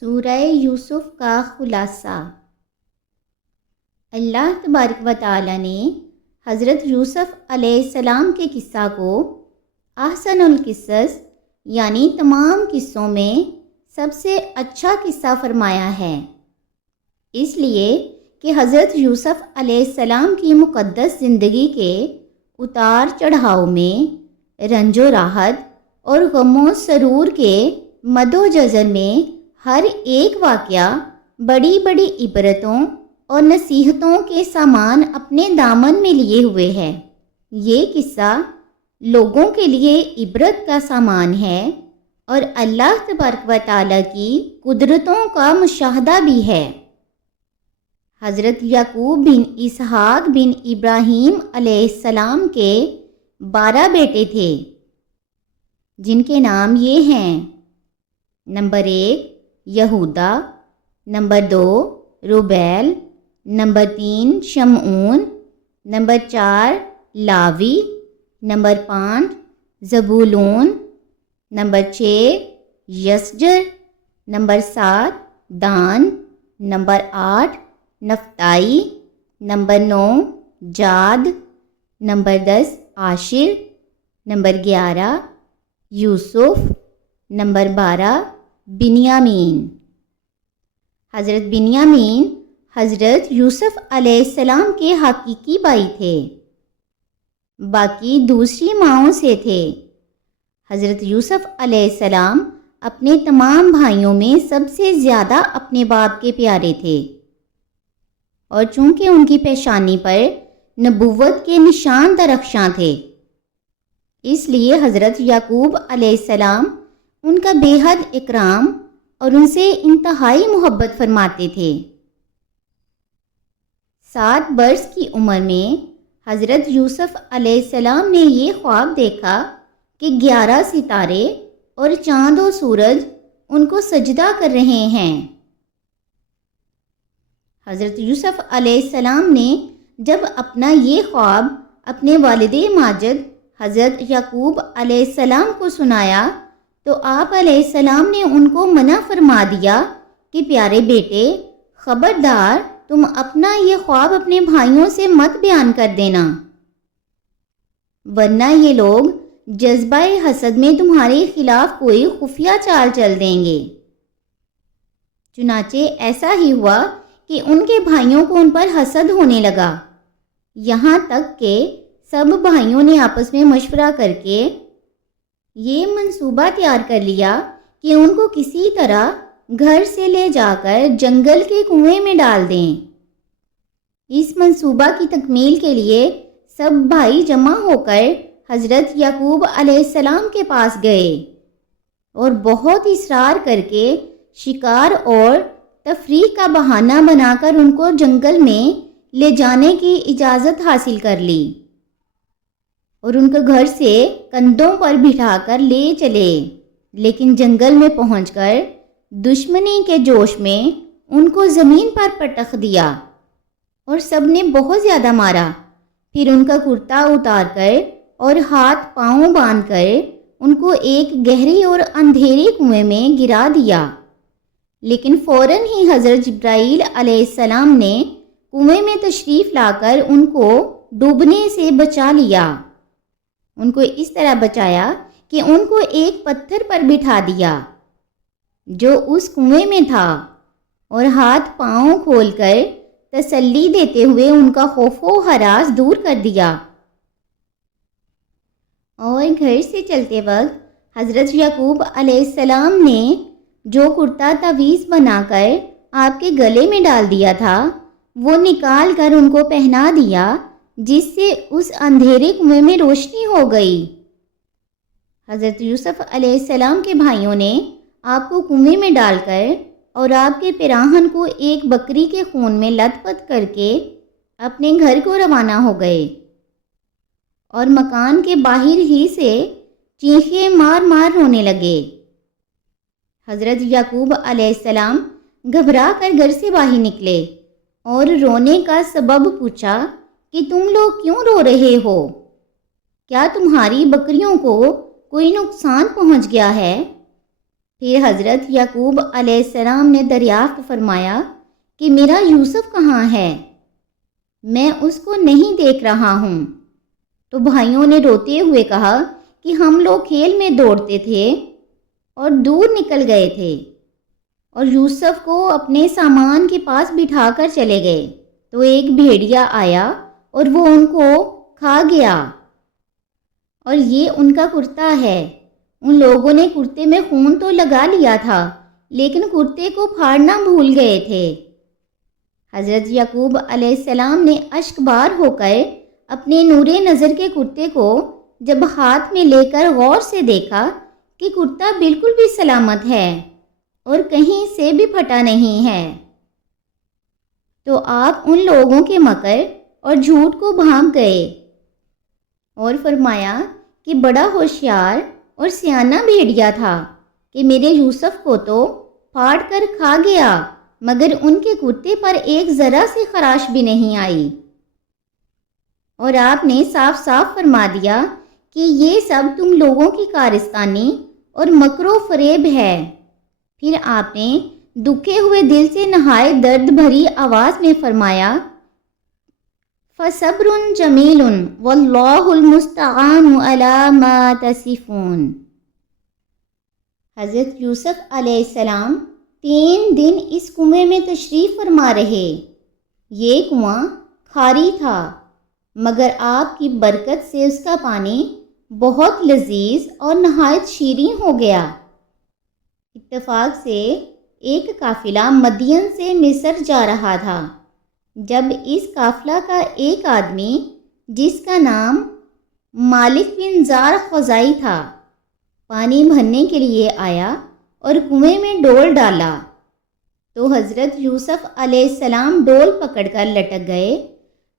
سورہ یوسف کا خلاصہ۔ اللہ تبارک و تعالی نے حضرت یوسف علیہ السلام کے قصہ کو احسن القصص یعنی تمام قصوں میں سب سے اچھا قصہ فرمایا ہے، اس لیے کہ حضرت یوسف علیہ السلام کی مقدس زندگی کے اتار چڑھاؤ میں، رنج و راحت اور غم و سرور کے مد و جزر میں ہر ایک واقعہ بڑی بڑی عبرتوں اور نصیحتوں کے سامان اپنے دامن میں لیے ہوئے ہے۔ یہ قصہ لوگوں کے لیے عبرت کا سامان ہے اور اللہ تبارک و تعالیٰ کی قدرتوں کا مشاہدہ بھی ہے۔ حضرت یعقوب بن اسحاق بن ابراہیم علیہ السلام کے 12 بیٹے تھے، جن کے نام یہ ہیں: نمبر 1 یہودا، نمبر 2 روبیل، نمبر 3 شمعون، نمبر 4 لاوی، نمبر 5 زبولون، نمبر 6 یسجر، نمبر 7 دان، نمبر 8 نفتائی، نمبر 9 جاد، نمبر 10 عاشر، نمبر 11 یوسف، نمبر 12 بنیامین۔ حضرت بنیامین حضرت یوسف علیہ السلام کے حقیقی بھائی تھے، باقی دوسری ماؤں سے تھے۔ حضرت یوسف علیہ السلام اپنے تمام بھائیوں میں سب سے زیادہ اپنے باپ کے پیارے تھے، اور چونکہ ان کی پیشانی پر نبوت کے نشان درخشاں تھے، اس لیے حضرت یعقوب علیہ السلام ان کا بے حد اکرام اور ان سے انتہائی محبت فرماتے تھے۔ 7 برس کی عمر میں حضرت یوسف علیہ السلام نے یہ خواب دیکھا کہ 11 ستارے اور چاند و سورج ان کو سجدہ کر رہے ہیں۔ حضرت یوسف علیہ السلام نے جب اپنا یہ خواب اپنے والد ماجد حضرت یعقوب علیہ السلام کو سنایا تو آپ علیہ السلام نے ان کو منع فرما دیا کہ پیارے بیٹے، خبردار تم اپنا یہ خواب اپنے بھائیوں سے مت بیان کر دینا، ورنہ یہ لوگ جذبہ حسد میں تمہارے خلاف کوئی خفیہ چال چل دیں گے۔ چنانچہ ایسا ہی ہوا کہ ان کے بھائیوں کو ان پر حسد ہونے لگا، یہاں تک کہ سب بھائیوں نے آپس میں مشورہ کر کے یہ منصوبہ تیار کر لیا کہ ان کو کسی طرح گھر سے لے جا کر جنگل کے کنویں میں ڈال دیں۔ اس منصوبہ کی تکمیل کے لیے سب بھائی جمع ہو کر حضرت یعقوب علیہ السلام کے پاس گئے اور بہت اصرار کر کے شکار اور تفریح کا بہانہ بنا کر ان کو جنگل میں لے جانے کی اجازت حاصل کر لی، اور ان کو گھر سے کندھوں پر بٹھا کر لے چلے، لیکن جنگل میں پہنچ کر دشمنی کے جوش میں ان کو زمین پر پٹخ دیا اور سب نے بہت زیادہ مارا۔ پھر ان کا کرتا اتار کر اور ہاتھ پاؤں باندھ کر ان کو ایک گہری اور اندھیرے کنویں میں گرا دیا، لیکن فوراً ہی حضرت جبرائیل علیہ السلام نے کنویں میں تشریف لا کر ان کو ڈوبنے سے بچا لیا۔ ان کو اس طرح بچایا کہ ان کو ایک پتھر پر بٹھا دیا جو اس کنویں میں تھا، اور ہاتھ پاؤں کھول کر تسلی دیتے ہوئے ان کا خوف و ہراس دور کر دیا۔ اور گھر سے چلتے وقت حضرت یعقوب علیہ السلام نے جو کرتا تعویذ بنا کر آپ کے گلے میں ڈال دیا تھا وہ نکال کر ان کو پہنا دیا، جس سے اس اندھیرے کنویں میں روشنی ہو گئی۔ حضرت یوسف علیہ السلام کے بھائیوں نے آپ کو کنویں میں ڈال کر اور آپ کے پیراہن کو ایک بکری کے خون میں لت پت کر کے اپنے گھر کو روانہ ہو گئے، اور مکان کے باہر ہی سے چیخیں مار مار رونے لگے۔ حضرت یعقوب علیہ السلام گھبرا کر گھر سے باہر نکلے اور رونے کا سبب پوچھا کہ تم لوگ کیوں رو رہے ہو؟ کیا تمہاری بکریوں کو کوئی نقصان پہنچ گیا ہے؟ پھر حضرت یعقوب علیہ السلام نے دریافت فرمایا کہ میرا یوسف کہاں ہے؟ میں اس کو نہیں دیکھ رہا ہوں۔ تو بھائیوں نے روتے ہوئے کہا کہ ہم لوگ کھیل میں دوڑتے تھے اور دور نکل گئے تھے اور یوسف کو اپنے سامان کے پاس بٹھا کر چلے گئے، تو ایک بھیڑیا آیا اور وہ ان کو کھا گیا، اور یہ ان کا کرتا ہے۔ ان لوگوں نے کرتے میں خون تو لگا لیا تھا، لیکن کرتے کو پھاڑنا بھول گئے تھے۔ حضرت یعقوب علیہ السلام نے اشک بار ہو کر اپنے نور نظر کے کرتے کو جب ہاتھ میں لے کر غور سے دیکھا کہ کرتا بالکل بھی سلامت ہے اور کہیں سے بھی پھٹا نہیں ہے، تو آپ ان لوگوں کے مکر اور جھوٹ کو بھانپ گئے اور فرمایا کہ بڑا ہوشیار اور سیانہ بھیڑیا تھا کہ میرے یوسف کو تو پھاڑ کر کھا گیا، مگر ان کے کرتے پر ایک ذرا سی خراش بھی نہیں آئی۔ اور آپ نے صاف صاف فرما دیا کہ یہ سب تم لوگوں کی کارستانی اور مکر و فریب ہے۔ پھر آپ نے دکھے ہوئے دل سے نہایت درد بھری آواز میں فرمایا، فَصَبْرٌ جَمِيلٌ وَاللَّهُ الْمُسْتَعَانُ عَلَى مَا تَصِفُونَ۔ حضرت یوسف علیہ السلام 3 دن اس کنویں میں تشریف فرما رہے۔ یہ کنواں کھاری تھا، مگر آپ کی برکت سے اس کا پانی بہت لذیذ اور نہایت شیریں ہو گیا۔ اتفاق سے ایک قافلہ مدین سے مصر جا رہا تھا۔ جب اس قافلہ کا ایک آدمی جس کا نام مالک بن زار خزائی تھا پانی بھرنے کے لیے آیا اور کنویں میں ڈول ڈالا، تو حضرت یوسف علیہ السلام ڈول پکڑ کر لٹک گئے۔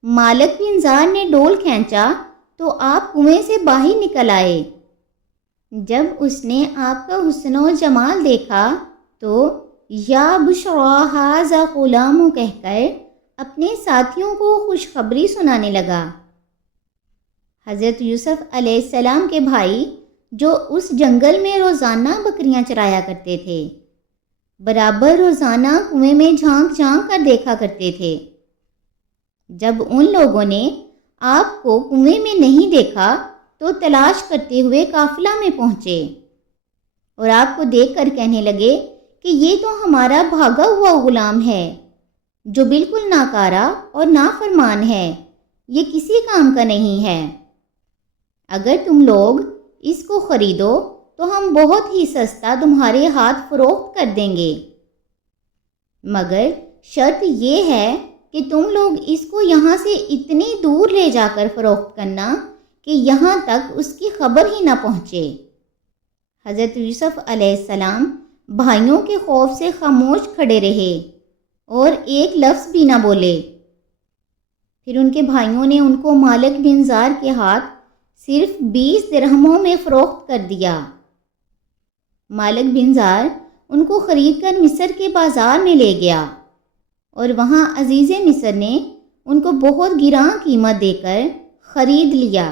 مالک بن زار نے ڈول کھینچا تو آپ کنویں سے باہر نکل آئے۔ جب اس نے آپ کا حسن و جمال دیکھا تو یا بشرا ھذا غلام کہہ کر اپنے ساتھیوں کو خوشخبری سنانے لگا۔ حضرت یوسف علیہ السلام کے بھائی جو اس جنگل میں روزانہ بکریاں چرایا کرتے تھے، برابر روزانہ کنویں میں جھانک جھانک کر دیکھا کرتے تھے۔ جب ان لوگوں نے آپ کو کنویں میں نہیں دیکھا تو تلاش کرتے ہوئے قافلہ میں پہنچے اور آپ کو دیکھ کر کہنے لگے کہ یہ تو ہمارا بھاگا ہوا غلام ہے جو بالکل ناکارہ اور نافرمان ہے، یہ کسی کام کا نہیں ہے۔ اگر تم لوگ اس کو خریدو تو ہم بہت ہی سستا تمہارے ہاتھ فروخت کر دیں گے، مگر شرط یہ ہے کہ تم لوگ اس کو یہاں سے اتنی دور لے جا کر فروخت کرنا کہ یہاں تک اس کی خبر ہی نہ پہنچے۔ حضرت یوسف علیہ السلام بھائیوں کے خوف سے خاموش کھڑے رہے اور ایک لفظ بھی نہ بولے۔ پھر ان کے بھائیوں نے ان کو مالک بن زار کے ہاتھ صرف 20 درہموں میں فروخت کر دیا۔ مالک بن زار ان کو خرید کر مصر کے بازار میں لے گیا اور وہاں عزیز مصر نے ان کو بہت گراں قیمت دے کر خرید لیا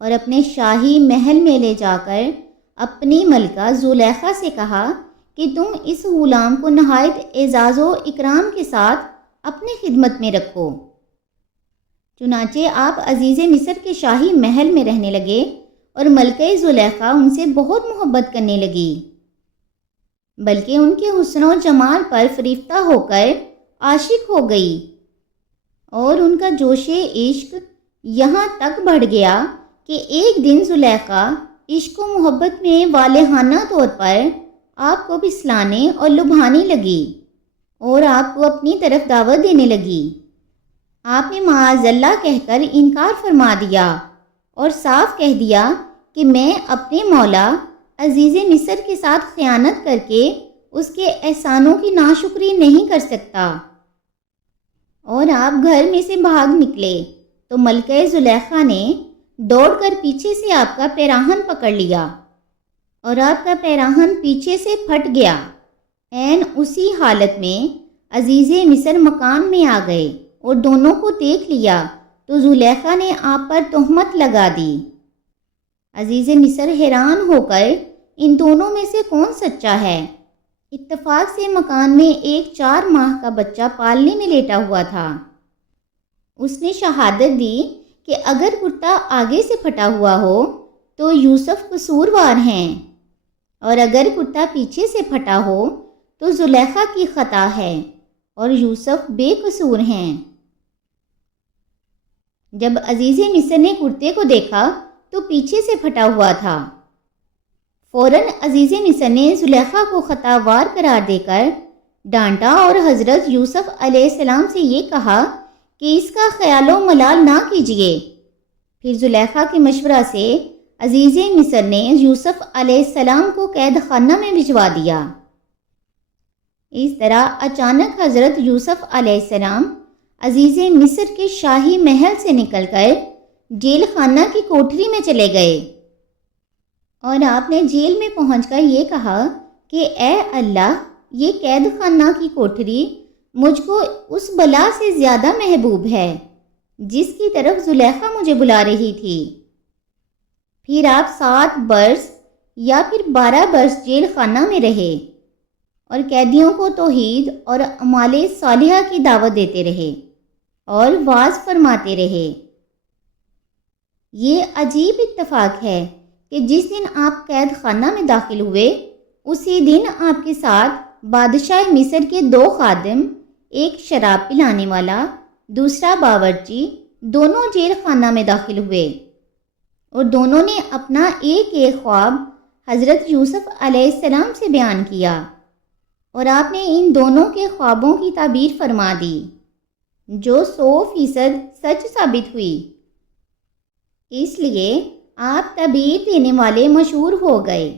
اور اپنے شاہی محل میں لے جا کر اپنی ملکہ زلیخا سے کہا کہ تم اس غلام کو نہایت اعزاز و اکرام کے ساتھ اپنے خدمت میں رکھو۔ چنانچہ آپ عزیز مصر کے شاہی محل میں رہنے لگے اور ملکہ زلیخا ان سے بہت محبت کرنے لگی، بلکہ ان کے حسن و جمال پر فریفتہ ہو کر عاشق ہو گئی، اور ان کا جوش عشق یہاں تک بڑھ گیا کہ ایک دن زلیخا عشق و محبت میں والہانہ طور پر آپ کو پھسلانے اور لبھانے لگی اور آپ کو اپنی طرف دعوت دینے لگی۔ آپ نے معاذ اللہ کہہ کر انکار فرما دیا اور صاف کہہ دیا کہ میں اپنے مولا عزیز مصر کے ساتھ خیانت کر کے اس کے احسانوں کی ناشکری نہیں کر سکتا، اور آپ گھر میں سے بھاگ نکلے تو ملکہ زلیخا نے دوڑ کر پیچھے سے آپ کا پیراہن پکڑ لیا اور آپ کا پیراہن پیچھے سے پھٹ گیا۔ عین اسی حالت میں عزیز مصر مکان میں آ گئے اور دونوں کو دیکھ لیا تو زلیخا نے آپ پر تہمت لگا دی۔ عزیز مصر حیران ہو کر ان دونوں میں سے کون سچا ہے؟ اتفاق سے مکان میں ایک 4 ماہ کا بچہ پالنے میں لیٹا ہوا تھا۔ اس نے شہادت دی کہ اگر کرتا آگے سے پھٹا ہوا ہو تو یوسف قصوروار ہیں، اور اگر کرتا پیچھے سے پھٹا ہو تو زلیخا کی خطا ہے اور یوسف بے قصور ہیں۔ جب عزیز مصر نے کرتے کو دیکھا تو پیچھے سے پھٹا ہوا تھا۔ فوراً عزیز مصر نے زلیخا کو خطا وار قرار دے کر ڈانٹا اور حضرت یوسف علیہ السلام سے یہ کہا کہ اس کا خیال و ملال نہ کیجیے۔ پھر زلیخا کے مشورہ سے عزیز مصر نے یوسف علیہ السلام کو قید خانہ میں بھجوا دیا۔ اس طرح اچانک حضرت یوسف علیہ السلام عزیز مصر کے شاہی محل سے نکل کر جیل خانہ کی کوٹری میں چلے گئے، اور آپ نے جیل میں پہنچ کر یہ کہا کہ اے اللہ، یہ قید خانہ کی کوٹری مجھ کو اس بلا سے زیادہ محبوب ہے جس کی طرف زلیخا مجھے بلا رہی تھی۔ پھر آپ 7 برس یا پھر 12 برس جیل خانہ میں رہے اور قیدیوں کو توحید اور اعمال صالحہ کی دعوت دیتے رہے اور واعظ فرماتے رہے۔ یہ عجیب اتفاق ہے کہ جس دن آپ قید خانہ میں داخل ہوئے اسی دن آپ کے ساتھ بادشاہ مصر کے 2 خادم، ایک شراب پلانے والا، دوسرا باورچی، دونوں جیل خانہ میں داخل ہوئے، اور دونوں نے اپنا ایک خواب حضرت یوسف علیہ السلام سے بیان کیا، اور آپ نے ان دونوں کے خوابوں کی تعبیر فرما دی جو 100% سچ ثابت ہوئی۔ اس لیے آپ تعبیر دینے والے مشہور ہو گئے۔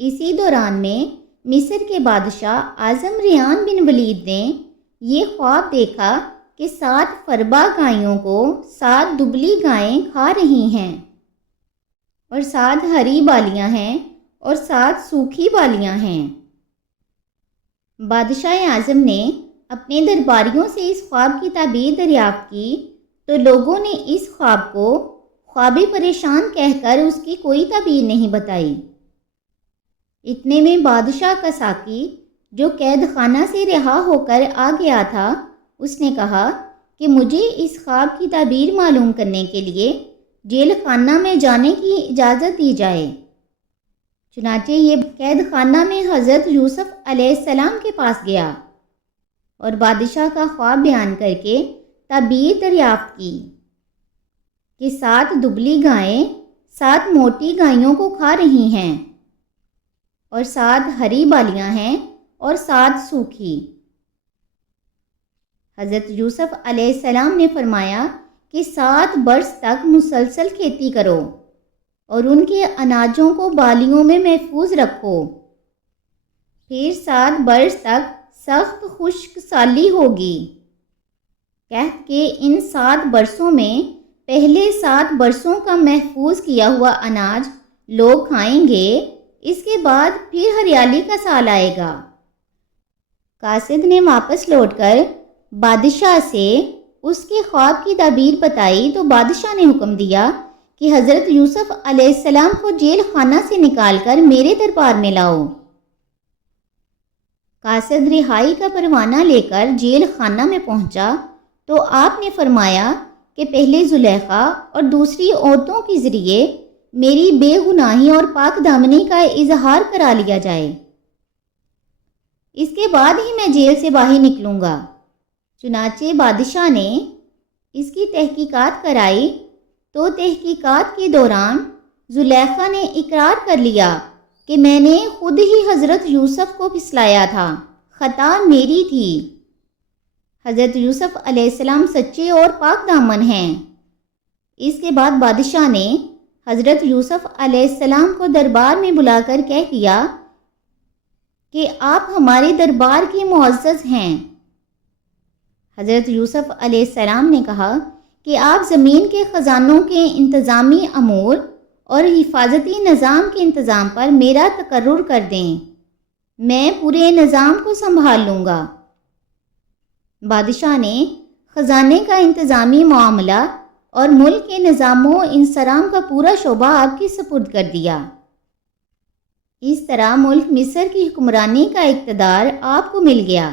اسی دوران میں مصر کے بادشاہ اعظم ریان بن ولید نے یہ خواب دیکھا کہ 7 فربا گایوں کو 7 دبلی گائیں کھا رہی ہیں، اور 7 ہری بالیاں ہیں اور 7 سوکھی بالیاں ہیں۔ بادشاہ اعظم نے اپنے درباریوں سے اس خواب کی تعبیر دریافت کی تو لوگوں نے اس خواب کو خواب پریشان کہہ کر اس کی کوئی تعبیر نہیں بتائی۔ اتنے میں بادشاہ کا ساقی جو قید خانہ سے رہا ہو کر آ گیا تھا، اس نے کہا کہ مجھے اس خواب کی تعبیر معلوم کرنے کے لیے جیل خانہ میں جانے کی اجازت دی جائے۔ چنانچہ یہ قید خانہ میں حضرت یوسف علیہ السلام کے پاس گیا اور بادشاہ کا خواب بیان کر کے تعبیر دریافت کی کہ 7 دبلی گائیں 7 موٹی گائیوں کو کھا رہی ہیں، اور 7 ہری بالیاں ہیں اور 7 سوکھی۔ حضرت یوسف علیہ السلام نے فرمایا کہ 7 برس تک مسلسل کھیتی کرو اور ان کے اناجوں کو بالیوں میں محفوظ رکھو، پھر 7 برس تک سخت خشک سالی ہوگی۔ کہہ کہ ان 7 برسوں میں پہلے 7 برسوں کا محفوظ کیا ہوا اناج لوگ کھائیں گے، اس کے بعد پھر ہریالی کا سال آئے گا۔ قاصد نے واپس لوٹ کر بادشاہ سے اس کے خواب کی تعبیر بتائی تو بادشاہ نے حکم دیا کہ حضرت یوسف علیہ السلام کو جیل خانہ سے نکال کر میرے دربار میں لاؤ۔ قاصد رہائی کا پروانہ لے کر جیل خانہ میں پہنچا تو آپ نے فرمایا کہ پہلے زلیخا اور دوسری عورتوں کے ذریعے میری بے گناہی اور پاک دامنی کا اظہار کرا لیا جائے، اس کے بعد ہی میں جیل سے باہر نکلوں گا۔ چنانچہ بادشاہ نے اس کی تحقیقات کرائی تو تحقیقات کے دوران زلیخا نے اقرار کر لیا کہ میں نے خود ہی حضرت یوسف کو پھسلایا تھا، خطا میری تھی۔ حضرت یوسف علیہ السلام سچے اور پاک دامن ہیں۔ اس کے بعد بادشاہ نے حضرت یوسف علیہ السلام کو دربار میں بلا کر کہہ دیا کہ آپ ہمارے دربار کے معزز ہیں۔ حضرت یوسف علیہ السلام نے کہا کہ آپ زمین کے خزانوں کے انتظامی امور اور حفاظتی نظام کے انتظام پر میرا تقرر کر دیں، میں پورے نظام کو سنبھال لوں گا۔ بادشاہ نے خزانے کا انتظامی معاملہ اور ملک کے نظام و انصرام کا پورا شعبہ آپ کے سپرد کر دیا۔ اس طرح ملک مصر کی حکمرانی کا اقتدار آپ کو مل گیا۔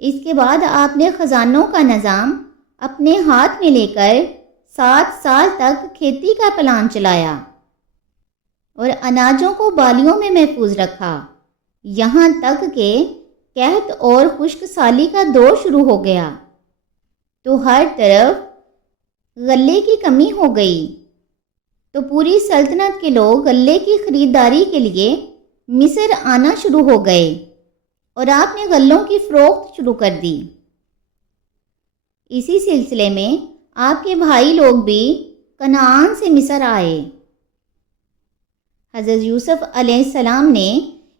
اس کے بعد آپ نے خزانوں کا نظام اپنے ہاتھ میں لے کر 7 سال تک کھیتی کا پلان چلایا اور اناجوں کو بالیوں میں محفوظ رکھا، یہاں تک کہ قحط اور خشک سالی کا دور شروع ہو گیا تو ہر طرف غلے کی کمی ہو گئی، تو پوری سلطنت کے لوگ غلے کی خریداری کے لیے مصر آنا شروع ہو گئے اور آپ نے غلوں کی فروخت شروع کر دی۔ اسی سلسلے میں آپ کے بھائی لوگ بھی کنعان سے مصر آئے۔ حضرت یوسف علیہ السلام نے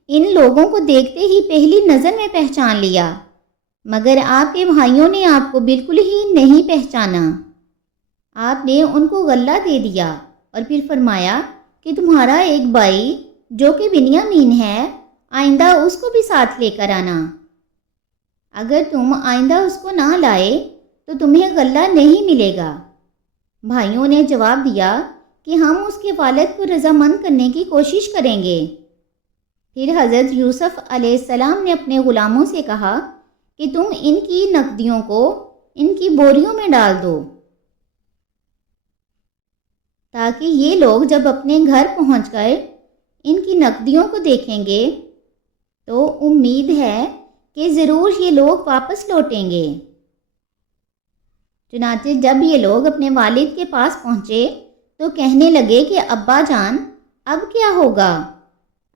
ان لوگوں کو دیکھتے ہی پہلی نظر میں پہچان لیا، مگر آپ کے بھائیوں نے آپ کو بالکل ہی نہیں پہچانا۔ آپ نے ان کو غلہ دے دیا اور پھر فرمایا کہ تمہارا ایک بھائی جو کہ بنیامین ہے، آئندہ اس کو بھی ساتھ لے کر آنا۔ اگر تم آئندہ اس کو نہ لائے تو تمہیں غلہ نہیں ملے گا۔ بھائیوں نے جواب دیا کہ ہم اس کے والد کو رضامند کرنے کی کوشش کریں گے۔ پھر حضرت یوسف علیہ السلام نے اپنے غلاموں سے کہا کہ تم ان کی نقدیوں کو ان کی بوریوں میں ڈال دو، تاکہ یہ لوگ جب اپنے گھر پہنچ کر ان کی نقدیوں کو دیکھیں گے تو امید ہے کہ ضرور یہ لوگ واپس لوٹیں گے۔ چنانچہ جب یہ لوگ اپنے والد کے پاس پہنچے تو کہنے لگے کہ ابا جان، اب کیا ہوگا؟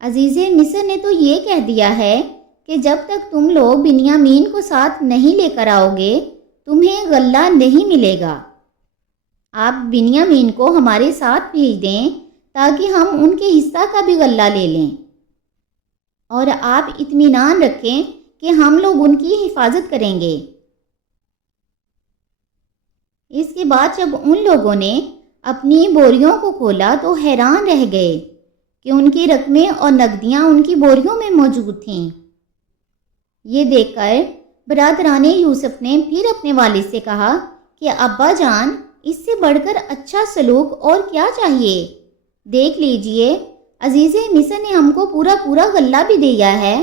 عزیز مصر نے تو یہ کہہ دیا ہے کہ جب تک تم لوگ بنیامین کو ساتھ نہیں لے کر آؤ گے تمہیں غلہ نہیں ملے گا۔ آپ بنیامین کو ہمارے ساتھ بھیج دیں تاکہ ہم ان کے حصہ کا بھی غلہ لے لیں، اور آپ اطمینان رکھیں کہ ہم لوگ ان کی حفاظت کریں گے۔ اس کے بعد جب ان لوگوں نے اپنی بوریوں کو کھولا تو حیران رہ گئے کہ ان کی رقمیں اور نقدیاں ان کی بوریوں میں موجود تھیں۔ یہ دیکھ کر برادران یوسف نے پھر اپنے والد سے کہا کہ ابا جان، اس سے بڑھ کر اچھا سلوک اور کیا چاہیے؟ دیکھ لیجئے، عزیز مصر نے ہم کو پورا غلہ بھی دیا ہے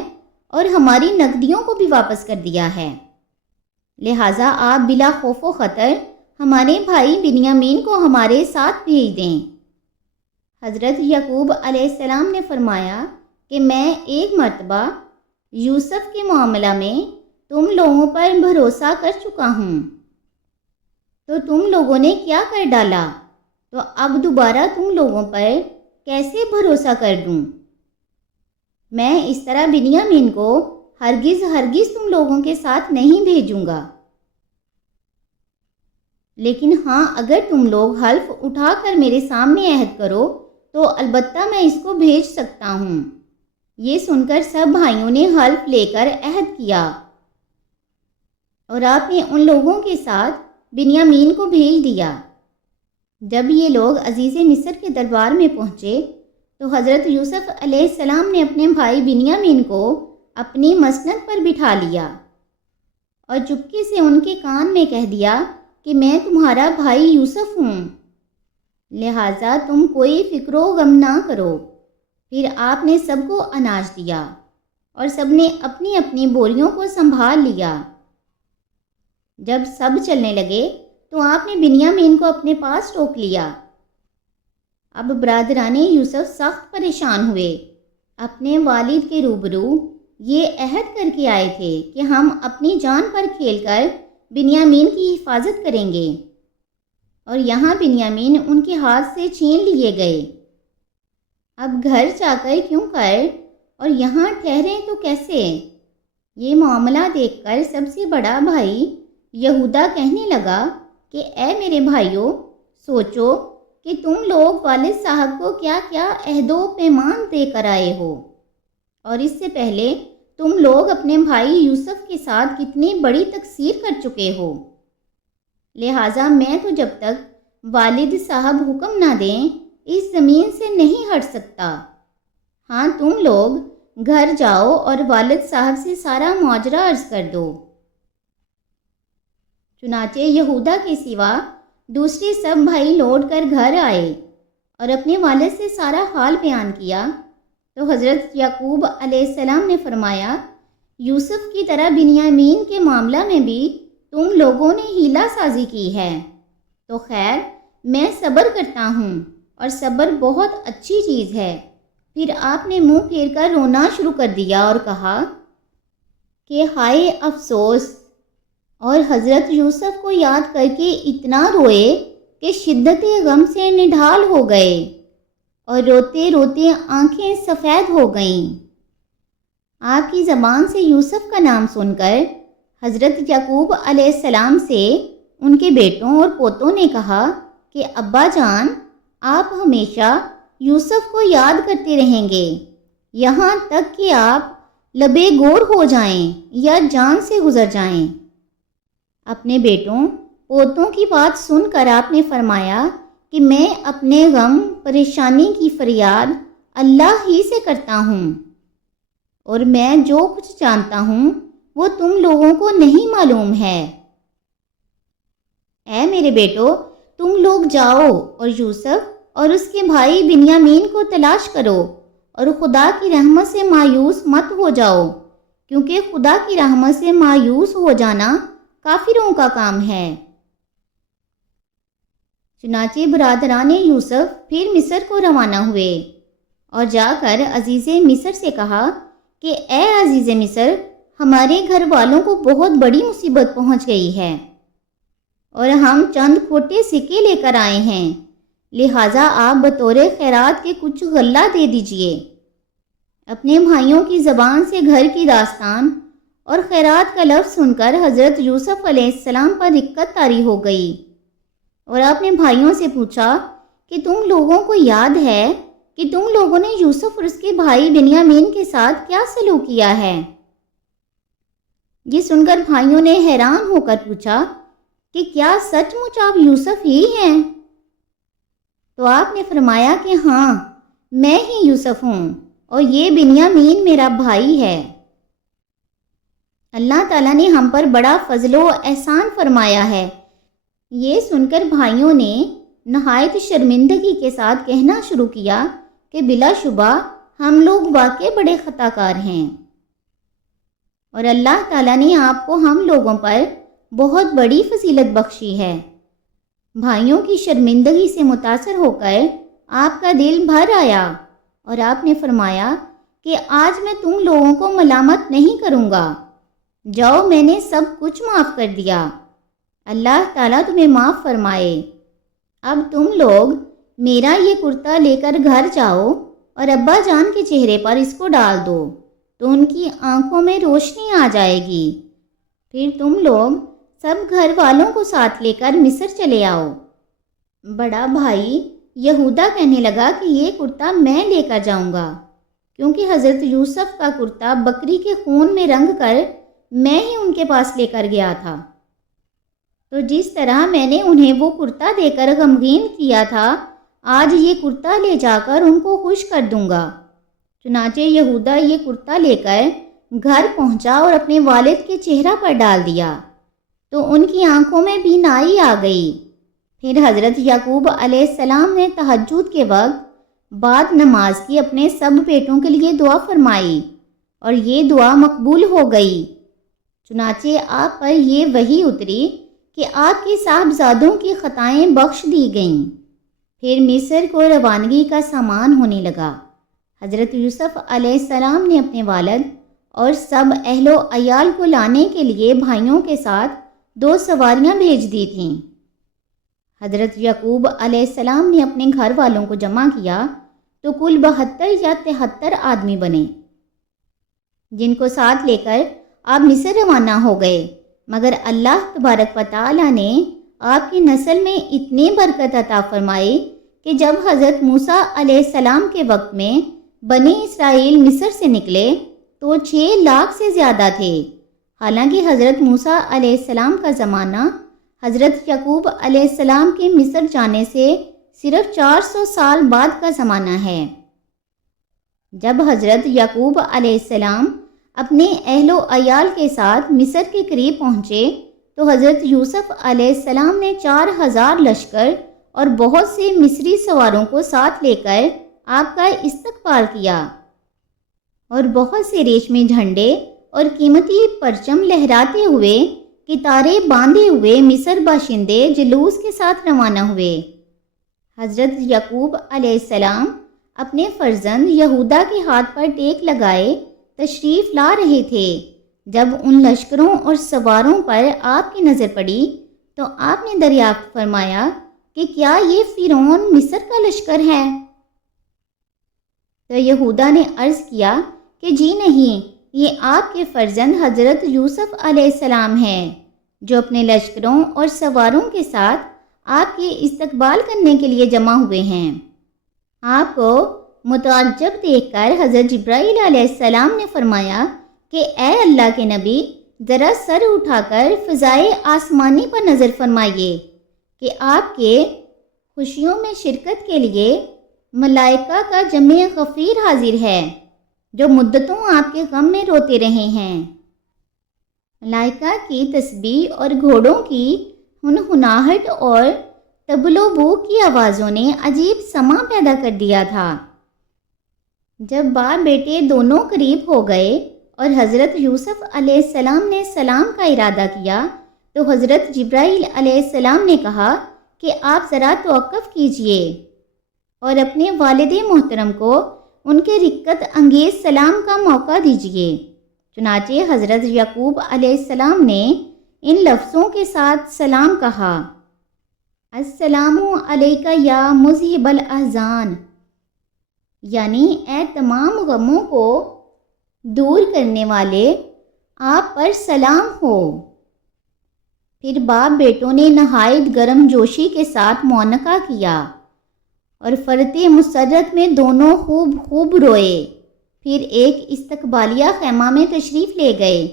اور ہماری نقدیوں کو بھی واپس کر دیا ہے، لہٰذا آپ بلا خوف و خطر ہمارے بھائی بنیامین کو ہمارے ساتھ بھیج دیں۔ حضرت یعقوب علیہ السلام نے فرمایا کہ میں ایک مرتبہ یوسف کے معاملہ میں تم لوگوں پر بھروسہ کر چکا ہوں، تو تم لوگوں نے کیا کر ڈالا، تو اب دوبارہ تم لوگوں پر کیسے بھروسہ کر دوں؟ میں اس طرح بنیامین کو ہرگز تم لوگوں کے ساتھ نہیں بھیجوں گا، لیکن ہاں اگر تم لوگ حلف اٹھا کر میرے سامنے عہد کرو تو البتہ میں اس کو بھیج سکتا ہوں۔ یہ سن کر سب بھائیوں نے حلف لے کر عہد کیا اور آپ نے ان لوگوں کے ساتھ بنیامین کو بھیج دیا۔ جب یہ لوگ عزیز مصر کے دربار میں پہنچے تو حضرت یوسف علیہ السلام نے اپنے بھائی بنیامین کو اپنی مسند پر بٹھا لیا اور چپکے سے ان کے کان میں کہہ دیا کہ میں تمہارا بھائی یوسف ہوں، لہٰذا تم کوئی فکر و غم نہ کرو۔ پھر آپ نے سب کو اناج دیا اور سب نے اپنی اپنی بوریوں کو سنبھال لیا۔ جب سب چلنے لگے تو آپ نے بنیامین کو اپنے پاس روک لیا۔ اب برادران یوسف سخت پریشان ہوئے، اپنے والد کے روبرو یہ عہد کر کے آئے تھے کہ ہم اپنی جان پر کھیل کر بنیامین کی حفاظت کریں گے، اور یہاں بنیامین ان کے ہاتھ سے چھین لیے گئے۔ اب گھر جا کر کیوں کر اور یہاں ٹھہریں تو کیسے؟ یہ معاملہ دیکھ کر سب سے بڑا بھائی یہودا کہنے لگا کہ اے میرے بھائیوں، سوچو کہ تم لوگ والد صاحب کو کیا کیا عہد و پیمان دے کر آئے ہو، اور اس سے پہلے تم لوگ اپنے بھائی یوسف کے ساتھ کتنی بڑی تقصیر کر چکے ہو، لہٰذا میں تو جب تک والد صاحب حکم نہ دیں اس زمین سے نہیں ہٹ سکتا۔ ہاں تم لوگ گھر جاؤ اور والد صاحب سے سارا ماجرا عرض کر دو۔ چنانچہ یہودا کے سوا دوسرے سب بھائی لوٹ کر گھر آئے اور اپنے والد سے سارا حال بیان کیا تو حضرت یعقوب علیہ السلام نے فرمایا، یوسف کی طرح بنیامین کے معاملہ میں بھی تم لوگوں نے ہیلا سازی کی ہے، تو خیر میں صبر کرتا ہوں، اور صبر بہت اچھی چیز ہے۔ پھر آپ نے منہ پھیر کر رونا شروع کر دیا اور کہا کہ ہائے افسوس، اور حضرت یوسف کو یاد کر کے اتنا روئے کہ شدت غم سے نڈھال ہو گئے اور روتے روتے آنکھیں سفید ہو گئیں۔ آپ کی زبان سے یوسف کا نام سن کر حضرت یعقوب علیہ السلام سے ان کے بیٹوں اور پوتوں نے کہا کہ ابا جان، آپ ہمیشہ یوسف کو یاد کرتے رہیں گے، یہاں تک کہ آپ لبے گور ہو جائیں یا جان سے گزر جائیں۔ اپنے بیٹوں پوتوں کی بات سن کر آپ نے فرمایا کہ میں اپنے غم پریشانی کی فریاد اللہ ہی سے کرتا ہوں، اور میں جو کچھ جانتا ہوں وہ تم لوگوں کو نہیں معلوم ہے۔ اے میرے بیٹو، تم لوگ جاؤ اور یوسف اور اس کے بھائی بنیامین کو تلاش کرو، اور خدا کی رحمت سے مایوس مت ہو جاؤ، کیونکہ خدا کی رحمت سے مایوس ہو جانا کافروں کا کام ہے۔ چنانچہ برادران یوسف پھر مصر کو روانہ ہوئے اور جا کر عزیز مصر سے کہا کہ اے عزیز مصر، ہمارے گھر والوں کو بہت بڑی مصیبت پہنچ گئی ہے، اور ہم چند کھوٹے سکے لے کر آئے ہیں، لہٰذا آپ بطور خیرات کے کچھ غلہ دے دیجئے۔ اپنے بھائیوں کی زبان سے گھر کی داستان اور خیرات کا لفظ سن کر حضرت یوسف علیہ السلام پر دقت طاری ہو گئی، اور آپ نے بھائیوں سے پوچھا کہ تم لوگوں کو یاد ہے کہ تم لوگوں نے یوسف اور اس کے بھائی بنیامین کے ساتھ کیا سلوک کیا ہے؟ یہ سن کر بھائیوں نے حیران ہو کر پوچھا کہ کیا سچ مچ آپ یوسف ہی ہیں؟ تو آپ نے فرمایا کہ ہاں، میں ہی یوسف ہوں، اور یہ بنیامین میرا بھائی ہے۔ اللہ تعالیٰ نے ہم پر بڑا فضل و احسان فرمایا ہے۔ یہ سن کر بھائیوں نے نہایت شرمندگی کے ساتھ کہنا شروع کیا کہ بلا شبہ ہم لوگ واقعی بڑے خطا کار ہیں، اور اللہ تعالیٰ نے آپ کو ہم لوگوں پر بہت بڑی فضیلت بخشی ہے۔ بھائیوں کی شرمندگی سے متاثر ہو کر آپ کا دل بھر آیا، اور آپ نے فرمایا کہ آج میں تم لوگوں کو ملامت نہیں کروں گا، جاؤ میں نے سب کچھ معاف کر دیا، اللہ تعالیٰ تمہیں معاف فرمائے۔ اب تم لوگ میرا یہ کرتا لے کر گھر جاؤ اور ابا جان کے چہرے پر اس کو ڈال دو، تو ان کی آنکھوں میں روشنی آ جائے گی، پھر تم لوگ سب گھر والوں کو ساتھ لے کر مصر چلے آؤ۔ بڑا بھائی یہودا کہنے لگا کہ یہ کرتا میں لے کر جاؤں گا، کیونکہ حضرت یوسف کا کرتا بکری کے خون میں رنگ کر میں ہی ان کے پاس لے کر گیا تھا، تو جس طرح میں نے انہیں وہ کرتا دے کر غمگین کیا تھا، آج یہ کرتا لے جا کر ان کو خوش کر دوں گا۔ چنانچہ یہودا یہ کرتا لے کر گھر پہنچا اور اپنے والد کے چہرہ پر ڈال دیا، تو ان کی آنکھوں میں بینائی آ گئی۔ پھر حضرت یعقوب علیہ السلام نے تہجد کے وقت بعد نماز کی اپنے سب بیٹوں کے لیے دعا فرمائی، اور یہ دعا مقبول ہو گئی۔ چنانچہ آپ پر یہ وحی اتری کہ آپ کے صاحبزادوں کی خطائیں بخش دی گئیں۔ پھر مصر کو روانگی کا سامان ہونے لگا۔ حضرت یوسف علیہ السلام نے اپنے والد اور سب اہل و عیال کو لانے کے لیے بھائیوں کے ساتھ 2 سواریاں بھیج دی تھیں۔ حضرت یعقوب علیہ السلام نے اپنے گھر والوں کو جمع کیا تو کل 72 یا 73 آدمی بنے، جن کو ساتھ لے کر آپ مصر روانہ ہو گئے، مگر اللہ تبارک و تعالیٰ نے آپ کی نسل میں اتنی برکت عطا فرمائی کہ جب حضرت موسیٰ علیہ السلام کے وقت میں بنی اسرائیل مصر سے نکلے تو 6 لاکھ سے زیادہ تھے، حالانکہ حضرت موسیٰ علیہ السلام کا زمانہ حضرت یعقوب علیہ السلام کے مصر جانے سے صرف 400 سال بعد کا زمانہ ہے۔ جب حضرت یعقوب علیہ السلام اپنے اہل و عیال کے ساتھ مصر کے قریب پہنچے تو حضرت یوسف علیہ السلام نے 4000 لشکر اور بہت سے مصری سواروں کو ساتھ لے کر آپ کا استقبال کیا، اور بہت سے ریشمی جھنڈے اور قیمتی پرچم لہراتے ہوئے کتارے باندھے ہوئے مصر باشندے جلوس کے ساتھ روانہ ہوئے۔ حضرت یعقوب علیہ السلام اپنے فرزند یہودا کے ہاتھ پر ٹیک لگائے تشریف لا رہے تھے۔ جب ان لشکروں اور سواروں پر آپ کی نظر پڑی تو آپ نے دریافت فرمایا کہ کیا یہ فرعون مصر کا لشکر ہے؟ تو یہودا نے عرض کیا کہ جی نہیں، یہ آپ کے فرزند حضرت یوسف علیہ السلام ہیں، جو اپنے لشکروں اور سواروں کے ساتھ آپ کے استقبال کرنے کے لیے جمع ہوئے ہیں۔ آپ کو متعجب دیکھ کر حضرت جبرائیل علیہ السلام نے فرمایا کہ اے اللہ کے نبی، ذرا سر اٹھا کر فضائے آسمانی پر نظر فرمائیے کہ آپ کے خوشیوں میں شرکت کے لیے ملائکہ کا جمع غفیر حاضر ہے، جو مدتوں آپ کے غم میں روتے رہے ہیں۔ ملائکہ کی تسبیح اور گھوڑوں کی ہنہناہٹ اور تبل و بو کی آوازوں نے عجیب سما پیدا کر دیا تھا۔ جب باپ بیٹے دونوں قریب ہو گئے اور حضرت یوسف علیہ السلام نے سلام کا ارادہ کیا تو حضرت جبرائیل علیہ السلام نے کہا کہ آپ ذرا توقف کیجئے اور اپنے والد محترم کو ان کے رقت انگیز سلام کا موقع دیجئے۔ چنانچہ حضرت یعقوب علیہ السلام نے ان لفظوں کے ساتھ سلام کہا: السلام علیکہ یا مذہب الاحزان، یعنی اے تمام غموں کو دور کرنے والے، آپ پر سلام ہو۔ پھر باپ بیٹوں نے نہایت گرم جوشی کے ساتھ مونکہ کیا اور فرط مسرت میں دونوں خوب روئے۔ پھر ایک استقبالیہ خیمہ میں تشریف لے گئے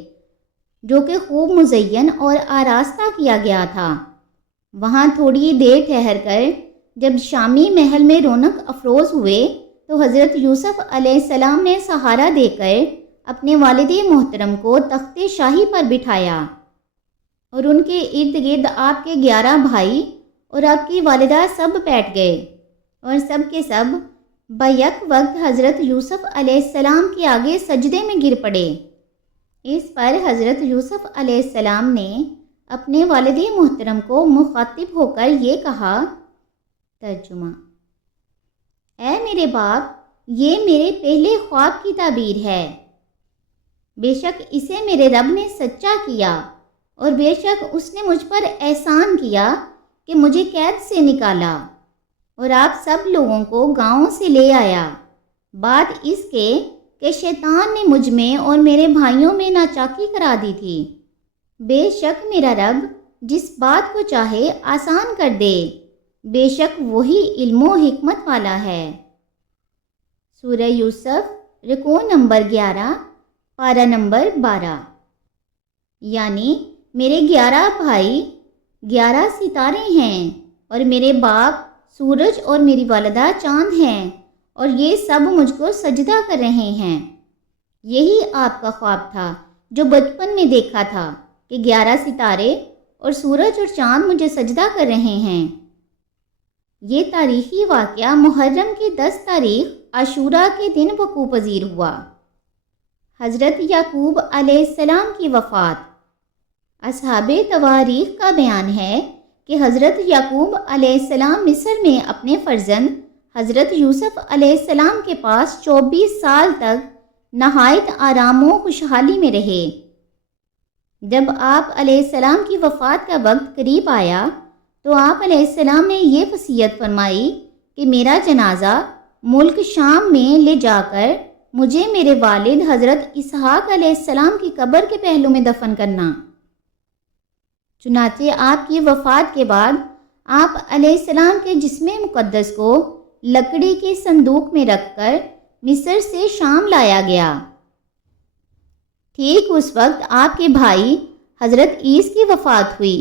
جو کہ خوب مزین اور آراستہ کیا گیا تھا۔ وہاں تھوڑی دیر ٹھہر کر جب شامی محل میں رونق افروز ہوئے تو حضرت یوسف علیہ السلام نے سہارا دے کر اپنے والد محترم کو تخت شاہی پر بٹھایا اور ان کے ارد گرد آپ کے 11 بھائی اور آپ کی والدہ سب بیٹھ گئے اور سب کے سب بیک وقت حضرت یوسف علیہ السلام کے آگے سجدے میں گر پڑے۔ اس پر حضرت یوسف علیہ السلام نے اپنے والد محترم کو مخاطب ہو کر یہ کہا، ترجمہ: اے میرے باپ، یہ میرے پہلے خواب کی تعبیر ہے۔ بے شک اسے میرے رب نے سچا کیا اور بے شک اس نے مجھ پر احسان کیا کہ مجھے قید سے نکالا اور آپ سب لوگوں کو گاؤں سے لے آیا، بات اس کے کہ شیطان نے مجھ میں اور میرے بھائیوں میں ناچاکی کرا دی تھی۔ بے شک میرا رب جس بات کو چاہے آسان کر دے، بے شک وہی علم و حکمت والا ہے۔ سورہ یوسف رکوع نمبر 11 پارہ نمبر 12۔ یعنی میرے 11 بھائی 11 ستارے ہیں اور میرے باپ سورج اور میری والدہ چاند ہیں اور یہ سب مجھ کو سجدہ کر رہے ہیں۔ یہی آپ کا خواب تھا جو بچپن میں دیکھا تھا کہ 11 ستارے اور سورج اور چاند مجھے سجدہ کر رہے ہیں۔ یہ تاریخی واقعہ محرم کی 10 تاریخ عاشوراء کے دن وقوع پذیر ہوا۔ حضرت یعقوب علیہ السلام کی وفات۔ اصحاب تواریخ کا بیان ہے کہ حضرت یعقوب علیہ السلام مصر میں اپنے فرزند حضرت یوسف علیہ السلام کے پاس 24 سال تک نہایت آرام و خوشحالی میں رہے۔ جب آپ علیہ السلام کی وفات کا وقت قریب آیا تو آپ علیہ السلام نے یہ وصیت فرمائی کہ میرا جنازہ ملک شام میں لے جا کر مجھے میرے والد حضرت اسحاق علیہ السلام کی قبر کے پہلو میں دفن کرنا۔ چنانچہ آپ کی وفات کے بعد آپ علیہ السلام کے جسم مقدس کو لکڑی کے صندوق میں رکھ کر مصر سے شام لایا گیا۔ ٹھیک اس وقت آپ کے بھائی حضرت عیس کی وفات ہوئی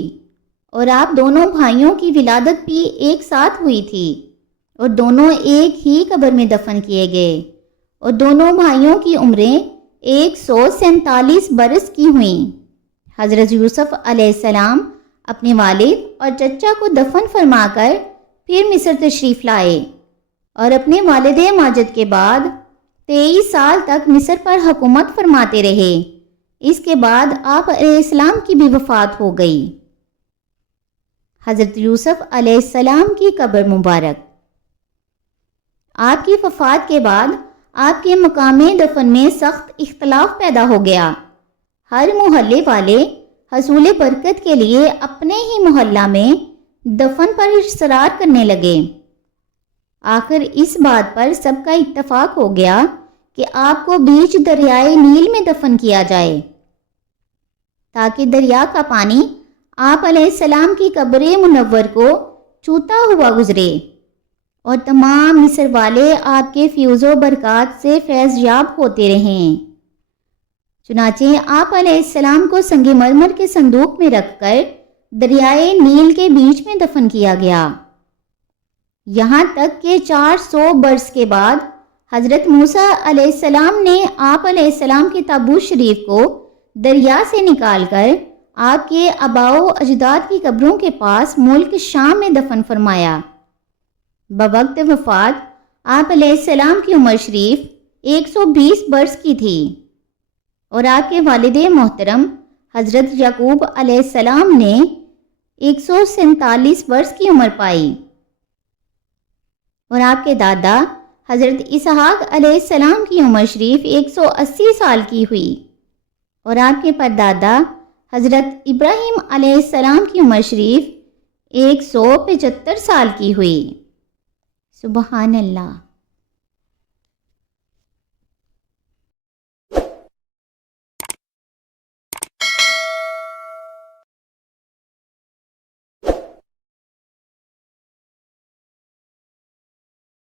اور آپ دونوں بھائیوں کی ولادت بھی ایک ساتھ ہوئی تھی اور دونوں ایک ہی قبر میں دفن کیے گئے اور دونوں بھائیوں کی عمریں 147 برس کی ہوئیں۔ حضرت یوسف علیہ السلام اپنے والد اور چچا کو دفن فرما کر پھر مصر تشریف لائے اور اپنے والد ماجد کے بعد 23 سال تک مصر پر حکومت فرماتے رہے۔ اس کے بعد آپ علیہ السلام کی بھی وفات ہو گئی۔ حضرت یوسف علیہ السلام کی قبر مبارک۔ آپ کی وفات کے بعد آپ کے مقام دفن میں سخت اختلاف پیدا ہو گیا۔ ہر محلے والے حصول برکت کے لیے اپنے ہی محلہ میں دفن پر اصرار کرنے لگے۔ آخر اس بات پر سب کا اتفاق ہو گیا کہ آپ کو بیچ دریائے نیل میں دفن کیا جائے، تاکہ دریا کا پانی آپ علیہ السلام کی قبر منور کو چھوتا ہوا گزرے اور تمام مصر والے آپ کے فیض و برکات سے فیض یاب ہوتے رہیں۔ چنانچہ آپ علیہ السلام کو سنگ مرمر کے صندوق میں رکھ کر دریائے نیل کے بیچ میں دفن کیا گیا، یہاں تک کہ 400 برس کے بعد حضرت موسیٰ علیہ السلام نے آپ علیہ السلام کے تابوت شریف کو دریا سے نکال کر آپ کے آباء و اجداد کی قبروں کے پاس ملک شام میں دفن فرمایا۔ بوقت وفات آپ علیہ السلام کی عمر شریف 120 برس کی تھی اور آپ کے والد محترم حضرت یعقوب علیہ السلام نے 147 برس کی عمر پائی، اور آپ کے دادا حضرت اسحاق علیہ السلام کی عمر شریف 180 سال کی ہوئی، اور آپ کے پردادا حضرت ابراہیم علیہ السلام کی عمر شریف 175 سال کی ہوئی۔ سبحان اللہ۔